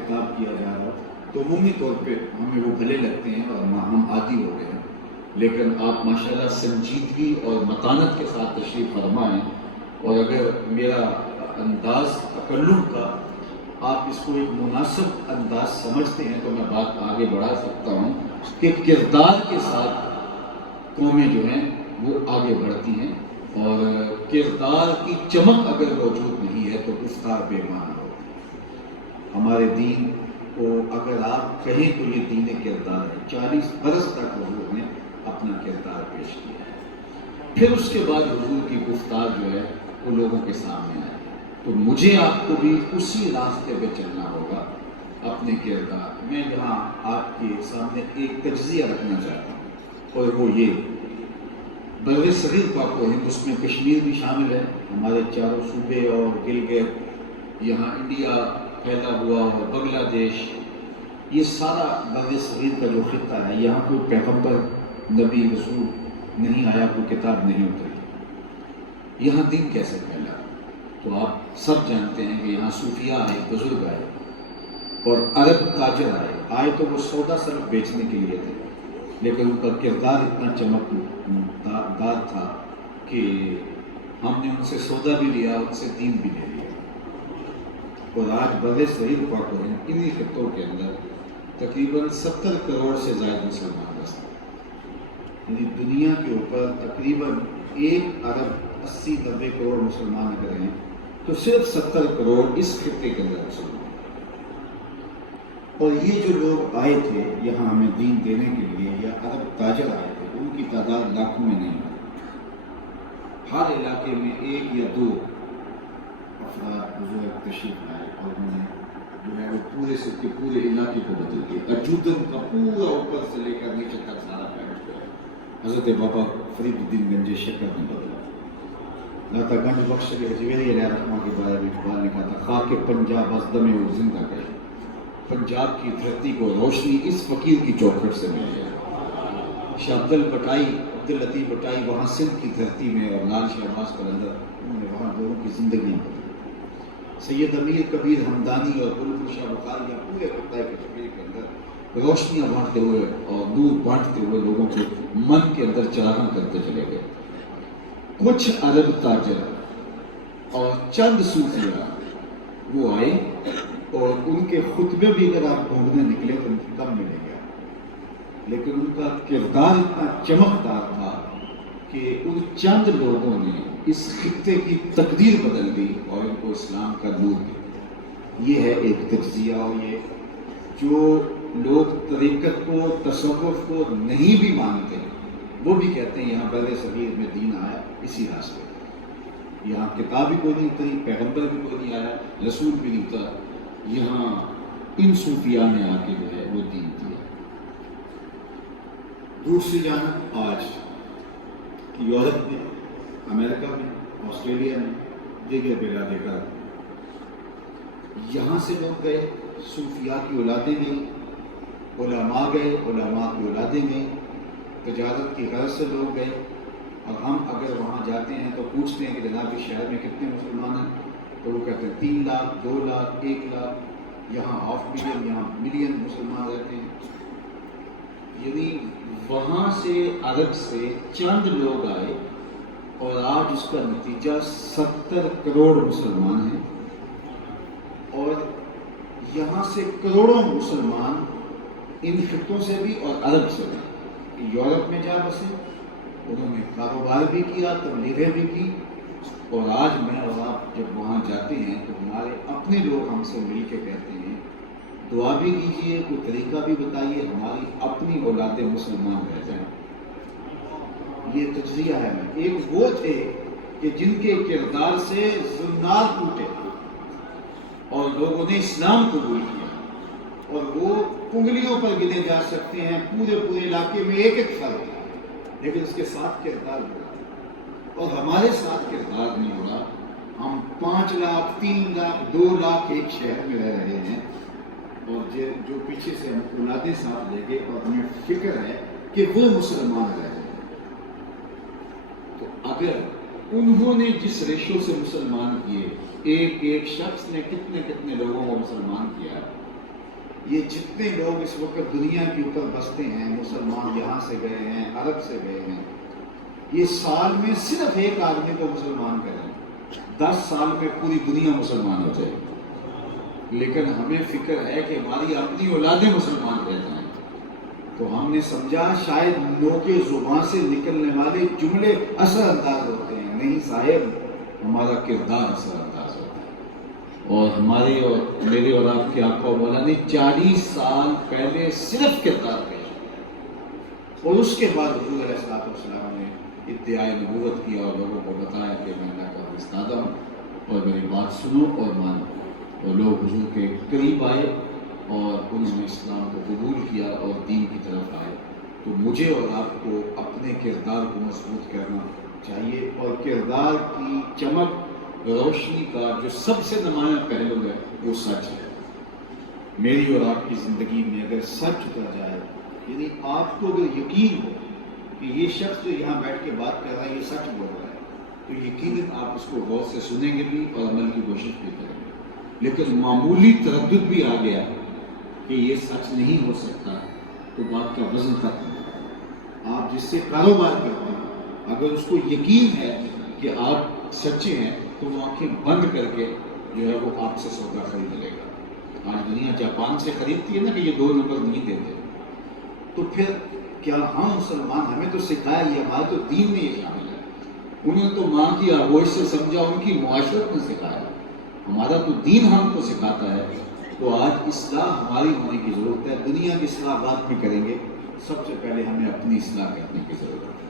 خطاب کیا جا رہا تو عمومی طور پہ ہمیں وہ بھلے لگتے ہیں اور ہم عادی ہو گئے ہیں، لیکن آپ ماشاءاللہ سنجیدگی اور متانت کے ساتھ تشریف فرما ہیں، اور اگر میرا انداز تکلم کا آپ اس کو ایک مناسب انداز سمجھتے ہیں تو میں بات آگے بڑھا سکتا ہوں کہ کردار کے ساتھ قومیں جو ہیں وہ آگے بڑھتی ہیں، اور کردار کی چمک اگر موجود نہیں ہے تو گفتار بے معنی ہوتی ہے۔ ہمارے دین کو اگر آپ کہیں تو یہ دین کردار ہے۔ 40 برس تک حضور نے اپنا کردار پیش کیا ہے، پھر اس کے بعد حضور کی گفتار جو ہے وہ لوگوں کے سامنے آئی، تو مجھے آپ کو بھی اسی راستے پہ چلنا ہوگا اپنے کردار میں۔ یہاں آپ کے سامنے ایک تجزیہ رکھنا چاہتا ہوں، اور وہ یہ بر صغیر پاک و ہند، اس میں کشمیر بھی شامل ہے، ہمارے چاروں صوبے اور گلگت، یہاں انڈیا پھیلا ہوا اور بنگلہ دیش، یہ سارا بر صغیر کا جو خطہ ہے، یہاں کوئی پیغمبر نبی رسول نہیں آیا، کوئی کتاب نہیں اتری، یہاں دین کیسے پھیلا؟ تو آپ سب جانتے ہیں کہ یہاں صوفیاء آئے، بزرگ آئے، اور عرب تاجر آئے تو وہ سودا صرف بیچنے کے لیے تھے، لیکن ان کا کردار اتنا چمکدار تھا کہ ہم نے ان سے سودا بھی لیا، ان سے دین بھی لے لیا، اور آج بر صغیر پاک و ہند انہی خطوں کے اندر تقریباً 70 کروڑ سے زائد مسلمان بستے ہیں، یعنی دنیا کے اوپر تقریباً 1 ارب 80-90 کروڑ مسلمان اگر ہیں تو صرف 70 کروڑ اس خطے کے اندر مسلمان ہیں۔ اور یہ جو لوگ آئے تھے یہاں ہمیں دین دینے کے لیے، یا عرب تاجر آئے تھے، ان کی تعداد لاکھوں میں نہیں ہے، ہر علاقے میں 1 یا 2 افراد بزرگ تشریف لائے، اور انہوں نے جو ہے وہ پورے سے پورے علاقے کو بدل دیا، اجودن کا پورا اوپر سے لے کر نیچے تک سارا پھیل گیا۔ حضرت بابا فرید الدین گنج شکر نے بدلا، داتا گنج بخش علی حجویری علیہ رحمہ کے بارے میں اقبال نے کہا تھا، خاک پنجاب از دم او زندہ گئے، پنجاب کی دھرتی کو روشنی اس فقیر کی چوکھٹ سے مل گیا۔ شاہ عبداللطیف بٹائی وہاں سندھ کی دھرتی میں اور لال شہباز قلندر، انہوں نے وہاں لوگوں کی زندگی بدلی۔ سید امیر کبیر ہمدانی اور بلبل شاہ بخاری پورے خطۂ کشمیر کے اندر روشنیاں بانٹتے ہوئے اور نور بانٹتے ہوئے لوگوں کے من کے اندر چراغاں کرتے چلے گئے۔ کچھ عرب تاجر اور چند صوفیاء وہ آئے، اور ان کے خطبے بھی اگر آپ ڈھونڈنے نکلے تو کم ملے گا، لیکن ان کا کردار اتنا چمکدار تھا کہ ان چند لوگوں نے اس خطے کی تقدیر بدل دی اور ان کو اسلام کا نور دیا۔ یہ ہے ایک تجزیہ، اور یہ جو لوگ طریقت کو، تصوف کو نہیں بھی مانتے وہ بھی کہتے ہیں یہاں بر صغیر میں دین آیا اسی راستے، یہاں کتاب بھی کوئی نہیں اتری، پیغمبر بھی کوئی نہیں آیا، رسول بھی نہیں تھا، یہاں ان صوفیاء نے آ کے جو ہے وہ دین دیا۔ دوسری جانب آج یورپ میں، امریکہ میں، آسٹریلیا میں، دیگر بلاد غرب، یہاں سے لوگ گئے، صوفیاء کی اولادیں گئیں، علماء گئے، علماء کی اولادیں گئیں، تجارت کی غرض سے لوگ گئے، اور ہم اگر وہاں جاتے ہیں تو پوچھتے ہیں کہ جناب اس شہر میں کتنے مسلمان ہیں، تو وہ کہتے ہیں 3 لاکھ، 2 لاکھ، 1 لاکھ، یہاں 500 ملین، یہاں ملین مسلمان رہتے ہیں۔ یعنی وہاں سے عرب سے چند لوگ آئے، اور آج اس کا نتیجہ 70 کروڑ مسلمان ہیں، اور یہاں سے کروڑوں مسلمان ان خطوں سے بھی اور عرب سے بھی یورپ میں جا بسے، انہوں نے کاروبار بھی کیا، تبلیغیں بھی کی، اور آج میں اور آپ جب وہاں جاتے ہیں تو ہمارے اپنے لوگ ہم سے مل کے کہتے ہیں دعا بھی کیجیے، کوئی طریقہ بھی بتائیے، ہماری اپنی اولادیں مسلمان رہ جائیں۔ یہ تجزیہ ہے۔ میں ایک وہ تھے کہ جن کے کردار سے زنار ٹوٹے اور لوگوں نے اسلام قبول کیا، اور وہ انگلیوں پر گنے جا سکتے ہیں، پورے علاقے میں ایک فرد، لیکن اس کے ساتھ کردار ہوا، اور ہمارے ساتھ کردار نہیں ہوا۔ ہم 5 لاکھ، 3 لاکھ، 2 لاکھ ایک شہر میں رہ رہے ہیں، اور جو پیچھے سے ہم اولادیں ساتھ لے گئے، اور ہمیں فکر ہے کہ وہ مسلمان رہ جائیں۔ تو اگر انہوں نے جس ریشو سے مسلمان کیے، ایک شخص نے کتنے لوگوں کو مسلمان کیا، یہ جتنے لوگ اس وقت دنیا کے اوپر بستے ہیں، مسلمان یہاں سے گئے ہیں، عرب سے گئے ہیں، یہ سال میں صرف ایک آدمی کو مسلمان کریں، 10 سال میں پوری دنیا مسلمان ہو جائے، لیکن ہمیں فکر ہے کہ ہماری اپنی اولادیں مسلمان رہ جائیں۔ تو ہم نے سمجھا شاید نو کے زبان سے نکلنے والے جملے اثر انداز ہوتے ہیں، نہیں صاحب، ہمارا کردار اثر انداز ہوتا ہے۔ اور ہمارے اور میرے اور آپ کے آقا و مولا نے 40 سال پہلے صرف کردار پیش کیا، اور اس کے بعد حضور علیہ السلام نے ادعائے نبوت کیا اور لوگوں کو بتایا کہ میں اللہ کا فرستادہ ہوں اور میری بات سنو اور مانو، اور لوگ حضور کے قریب آئے اور انہوں نے اسلام کو قبول کیا اور دین کی طرف آئے۔ تو مجھے اور آپ کو اپنے کردار کو مضبوط کرنا چاہیے، اور کردار کی چمک روشنی کا جو سب سے نمایاں پہلو ہے وہ سچ ہے۔ میری اور آپ کی زندگی میں اگر سچ اتر جائے، یعنی آپ کو اگر یقین ہو کہ یہ شخص جو یہاں بیٹھ کے بات کر رہا ہے یہ سچ بول رہا ہے، تو یقیناً آپ اس کو غور سے سنیں گے بھی اور عمل کی کوشش بھی کریں گے۔ لیکن معمولی تردد بھی آ گیا کہ یہ سچ نہیں ہو سکتا، تو بات کا وزن ختم ہے۔ آپ جس سے کاروبار کرتے ہیں، اگر اس کو یقین ہے کہ آپ سچے ہیں، تو وہ آنکھیں بند کر کے جو ہے وہ آپ سے سودا خرید لے گا۔ آج دنیا جاپان سے خریدتی ہے نا کہ یہ 2 نمبر نہیں دیتے، تو پھر کیا ہم مسلمان، ہمیں تو سکھایا، یہ ہمارے تو دین میں یہ شامل ہے، انہوں نے تو ماں کی آغوش سے سمجھا، ان کی معاشرت نے سکھایا، ہمارا تو دین ہم کو سکھاتا ہے۔ تو آج اصلاح ہماری ہونے کی ضرورت ہے۔ دنیا کی اصلاح بعد میں کریں گے، سب سے پہلے ہمیں اپنی اصلاح کرنے کی ضرورت ہے۔